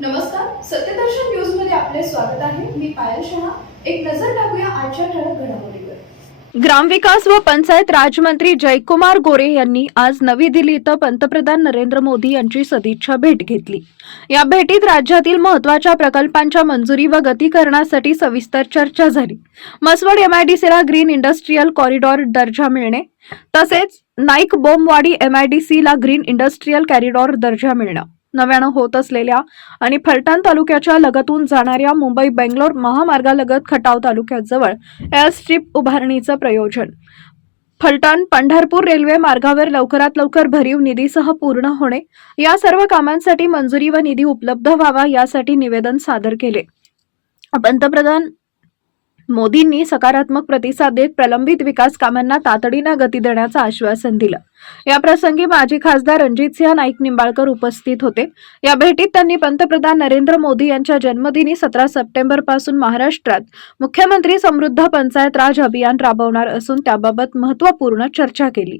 नमस्कार सत्यदर्शन न्यूजमध्ये आपले स्वागत आहे. मी पायल शहा. एक नजर टाकूया आजच्या ठळक घडामोडीवर. ग्रामविकास व पंचायत राजमंत्री जयकुमार गोरे यांनी आज नवी दिल्ली इथं पंतप्रधान नरेंद्र मोदी यांची सदिच्छा भेट घेतली. या भेटीत राज्यातील महत्त्वाच्या प्रकल्पांच्या मंजुरी व गतीकरणासाठी सविस्तर चर्चा झाली. मसवड एमआयडीसीला ग्रीन इंडस्ट्रीयल कॉरिडॉर दर्जा मिळणे तसेच नाईक बोमवाडी एमआयडीसीला ग्रीन इंडस्ट्रीयल कॉरिडॉर दर्जा मिळणं. नव्यानं होत असलेल्या आणि फलटण तालुक्याच्या लगतून जाणाऱ्या मुंबई बेंगलोर महामार्गालगत खटाव तालुक्याजवळ एअर स्ट्रीप उभारणीचं प्रयोजन. फलटण पंढरपूर रेल्वे मार्गावर लवकरात लवकर भरीव निधीसह पूर्ण होणे या सर्व कामांसाठी मंजुरी व निधी उपलब्ध व्हावा यासाठी निवेदन सादर केले. पंतप्रधान मोदींनी सकारात्मक प्रतिसाद देत प्रलंबित विकास कामांना तातडीनं गती देण्याचं आश्वासन दिलं. या प्रसंगी माजी खासदार रणजितसिंह नाईक निंबाळकर उपस्थित होते. या भेटीत त्यांनी पंतप्रधान नरेंद्र मोदी यांच्या जन्मदिनी सतरा सप्टेंबरपासून महाराष्ट्रात मुख्यमंत्री समृद्ध पंचायत राज अभियान राबवणार असून त्याबाबत महत्त्वपूर्ण चर्चा केली.